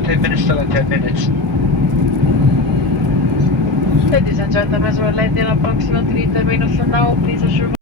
10 minutes, still in 10 minutes. Ladies and gentlemen, we're landing approximately 10 minutes from now. Please assure